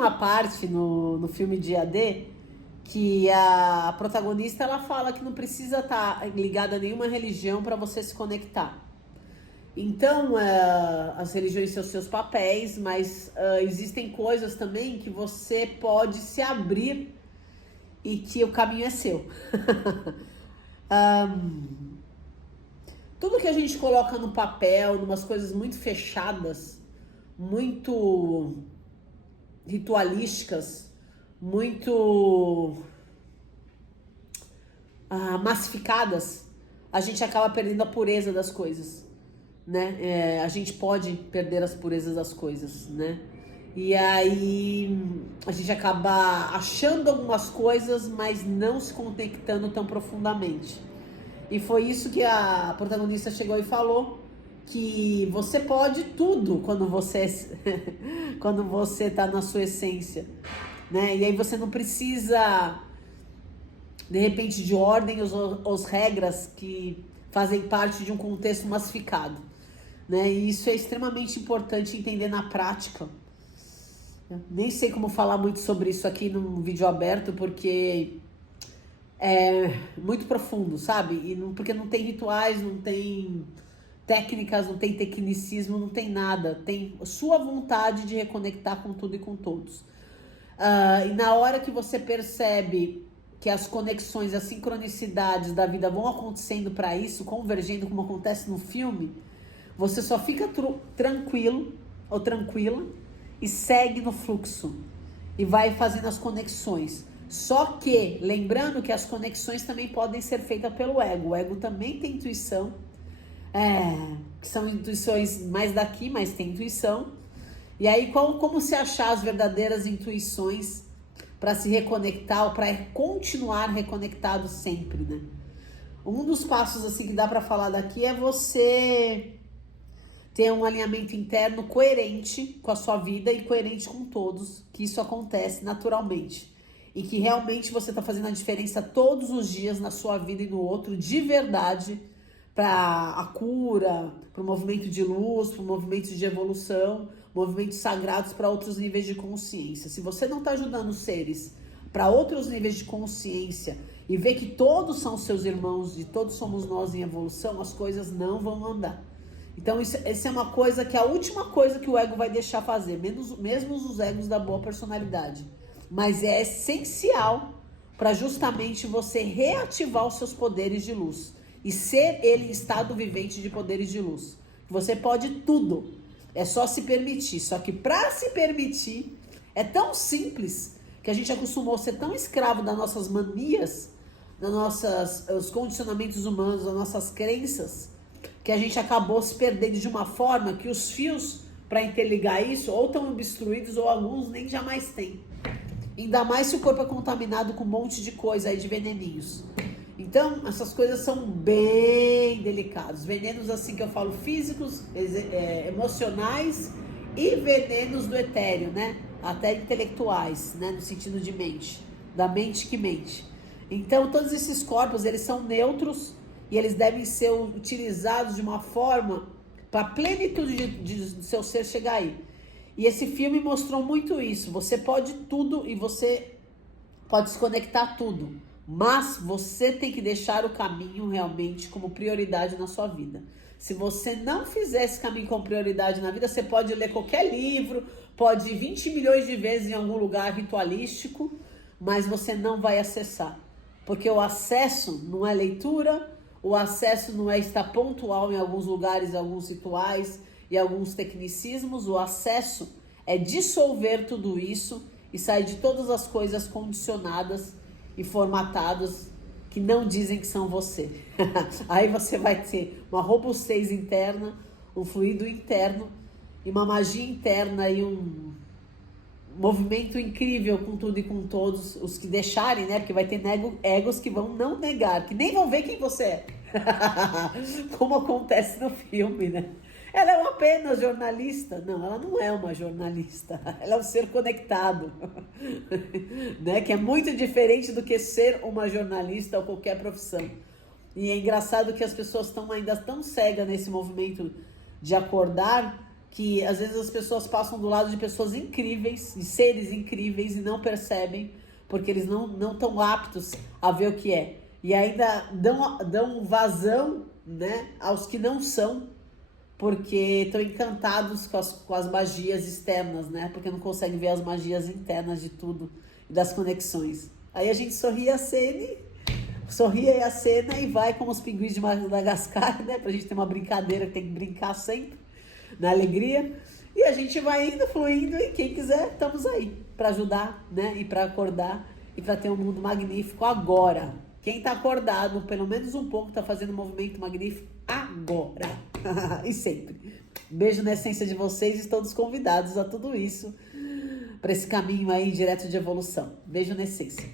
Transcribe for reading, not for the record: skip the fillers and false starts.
uma parte no filme de AD que a protagonista ela fala que não precisa estar ligada a nenhuma religião para você se conectar. Então, as religiões têm os seus papéis, mas existem coisas também que você pode se abrir e que o caminho é seu. Tudo que a gente coloca no papel, numas coisas muito fechadas, muito ritualísticas, muito massificadas, a gente acaba perdendo a pureza das coisas, né? A gente pode perder as purezas das coisas, né? E aí a gente acaba achando algumas coisas, mas não se conectando tão profundamente. E foi isso que a protagonista chegou e falou, que você pode tudo quando você quando você tá na sua essência, né? E aí você não precisa de repente de ordem ou regras que fazem parte de um contexto massificado, né? E isso é extremamente importante entender na prática. Nem sei como falar muito sobre isso aqui num vídeo aberto, porque é muito profundo, sabe? Porque não tem rituais, não tem técnicas, não tem tecnicismo, não tem nada. Tem sua vontade de reconectar com tudo e com todos. E na hora que você percebe que as conexões, as sincronicidades da vida vão acontecendo para isso, convergendo como acontece no filme, você só fica tranquilo ou tranquila e segue no fluxo e vai fazendo as conexões. Só que, lembrando que as conexões também podem ser feitas pelo ego. O ego também tem intuição, que são intuições mais daqui, mas tem intuição. E aí, como se achar as verdadeiras intuições para se reconectar ou para continuar reconectado sempre, né? Um dos passos assim que dá para falar daqui é você ter um alinhamento interno coerente com a sua vida e coerente com todos, que isso acontece naturalmente. E que realmente você está fazendo a diferença todos os dias na sua vida e no outro, de verdade, para a cura, para o movimento de luz, para o movimento de evolução, movimentos sagrados para outros níveis de consciência. Se você não está ajudando os seres para outros níveis de consciência e ver que todos são seus irmãos e todos somos nós em evolução, as coisas não vão andar. Então essa é uma coisa que é a última coisa que o ego vai deixar fazer, mesmo os egos da boa personalidade. Mas é essencial para justamente você reativar os seus poderes de luz e ser ele em estado vivente de poderes de luz. Você pode tudo, é só se permitir. Só que para se permitir é tão simples que a gente acostumou a ser tão escravo das nossas manias, os condicionamentos humanos, das nossas crenças, que a gente acabou se perdendo de uma forma que os fios para interligar isso ou estão obstruídos ou alguns nem jamais têm. Ainda mais se o corpo é contaminado com um monte de coisa aí, de veneninhos. Então, essas coisas são bem delicadas. Venenos, assim, que eu falo, físicos, emocionais e venenos do etéreo, né? Até intelectuais, né? No sentido de mente, da mente que mente. Então, todos esses corpos, eles são neutros e eles devem ser utilizados de uma forma para a plenitude do seu ser chegar aí. E esse filme mostrou muito isso. Você pode tudo e você pode se conectar a tudo. Mas você tem que deixar o caminho realmente como prioridade na sua vida. Se você não fizer esse caminho como prioridade na vida, você pode ler qualquer livro, pode ir 20 milhões de vezes em algum lugar ritualístico, mas você não vai acessar. Porque o acesso não é leitura, o acesso não é estar pontual em alguns lugares, alguns rituais e alguns tecnicismos. O acesso é dissolver tudo isso e sair de todas as coisas condicionadas e formatadas que não dizem que são você. Aí você vai ter uma robustez interna, um fluido interno e uma magia interna e um movimento incrível com tudo e com todos os que deixarem, né? Porque vai ter egos que vão não negar, que nem vão ver quem você é. Como acontece no filme, né? Ela é apenas jornalista. Não, ela não é uma jornalista. Ela é um ser conectado. Né? Que é muito diferente do que ser uma jornalista ou qualquer profissão. E é engraçado que as pessoas estão ainda tão cegas nesse movimento de acordar que às vezes as pessoas passam do lado de pessoas incríveis, de seres incríveis e não percebem, porque eles não estão aptos a ver o que é. E ainda dão vazão, né, aos que não são, porque estão encantados com as magias externas, né? Porque não conseguem ver as magias internas de tudo e das conexões. Aí a gente sorri a cena e vai como os pinguins de Madagascar, né? Pra gente ter uma brincadeira que tem que brincar sempre, na alegria. E a gente vai indo, fluindo, e quem quiser, estamos aí para ajudar, né? E para acordar e para ter um mundo magnífico agora. Quem tá acordado, pelo menos um pouco, tá fazendo um movimento magnífico agora. E sempre. Beijo na essência de vocês e todos convidados a tudo isso, para esse caminho aí direto de evolução. Beijo na essência.